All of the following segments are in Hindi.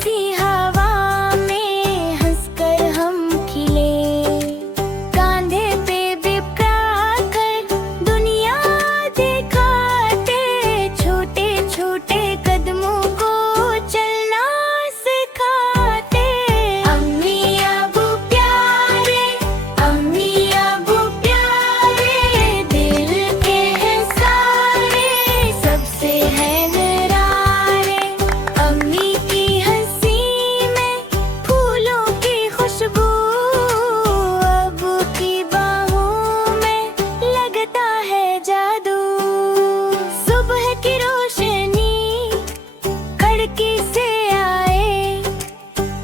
सी हवा में हंसकर हम खिले, कांधे पे बिपका कर दुनिया दिखाते, छोटे छोटे कदमों को चलना सिखाते। अम्मी अबू प्यारे, अम्मी अबू प्यारे, दिल के हैं सारे, सबसे है निरारे। अम्मी की हंसी में फूलों की खुशबू, अबू की बाहों में लगता है जादू। सुबह की रोशनी खिड़की से आए,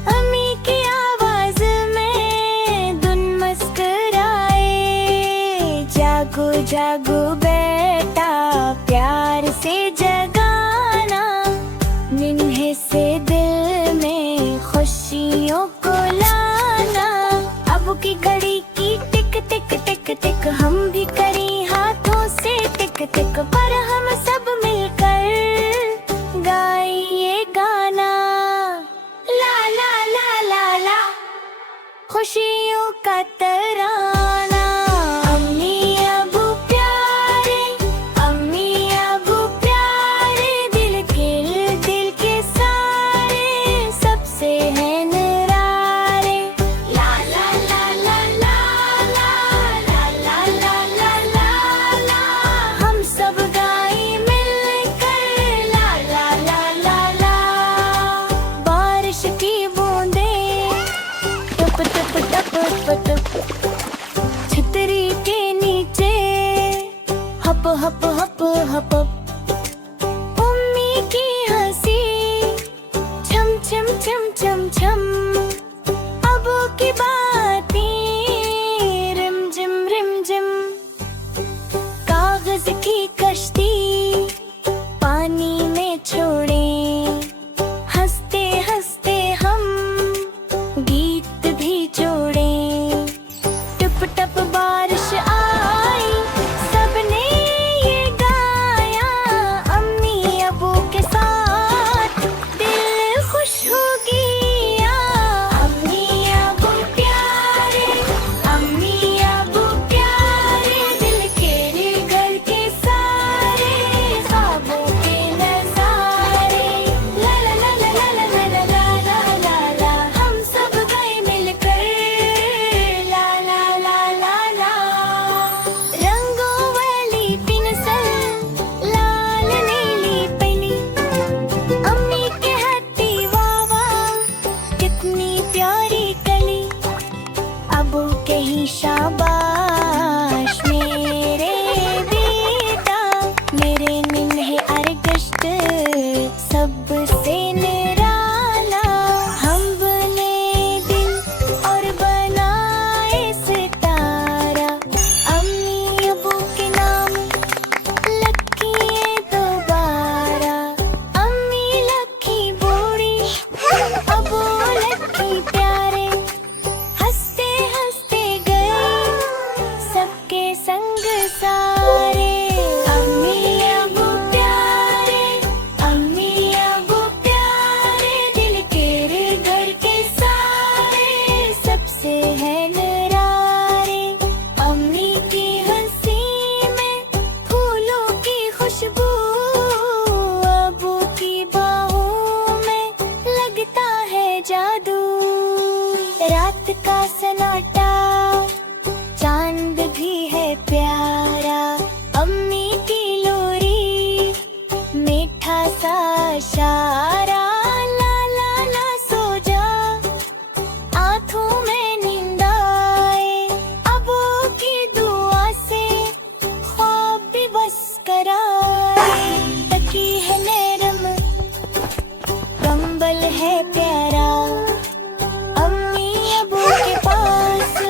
अम्मी की आवाज में धुन मुस्कुराए। जागो जागो बेटा, प्यार से जगाना, निन्हे से दिल में खुशियों को लाना। अब की घड़ी की टिक टिक टिक टिक, हम भी करें हाथों से टिक टिक, पर हम सब मिलकर गाइए गाना। ला ला ला ला ला, खुशियों का तराना। अम्मी अबू प्यारे, अम्मी अबू प्यारे, दिल के सारे, सबसे है निरारे। ला ला ला ला ला ला ला ला ला ला ला, हम सब गाएं मिलकर ला ला ला ला ला। बारिश की बूंदें टप टप टप टप टप, छतरी के नीचे हप हप हप हप। अम्मी की हंसी छम छम छम छम छम, अबू की बातें रिम झिम। कागज की कश्ती पानी में छोड़े, हंसते हंसते हम गीत भी जोड़े। टप टप बारिश आई, सबने ये गाया, अम्मी अबू के साथ दिल खुश हो गया। अम्मी अबू प्यारे, अम्मी अबू प्यारे, दिल के घर के सारे, ख्वाबों के नजारे। ला ला ला ला ला ला ला ला ला ला ला, हम सब गए मिलकर ला ला ला ला ला। रंगों वाली पेंसिल लाल नीली पली, अम्मी के हाथी वावा कितनी प्यारी कली। अबू के ही शाबाश मेरे बेटा, मेरे निन्हे अरगश्त सबसे निराला। हम बने दिल और बनाए सितारा, अम्मी अबू के नाम लकी दोबारा। अम्मी लकी बूढ़ी, अबू लकी प्यारे, हंसते हंसते गए सबके संग सारे। अम्मी अबू प्यारे, अम्मी अबू प्यारे, दिल के घर के सारे, सबसे है निरारे। अम्मी की हंसी में फूलों की खुशबू, अबू की बाहों में लगता है जादू। रात का सन्नाटा, चांद भी है प्यारा, अम्मी की लोरी मीठा सा इशारा। ला ला ला सो जा, आँखों में नींद आए, अबू की दुआ से ख्वाब भी बस कराए। तकी है नरम, कंबल है प्यारा, अम्मी अबू के पास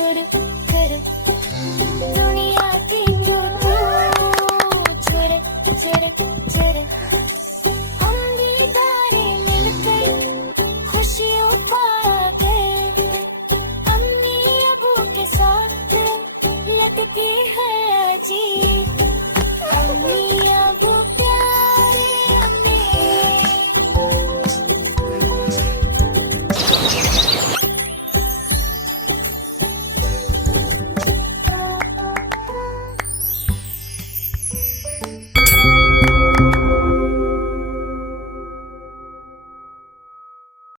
चुर चुर दुनिया की चुर चुर चुर चुर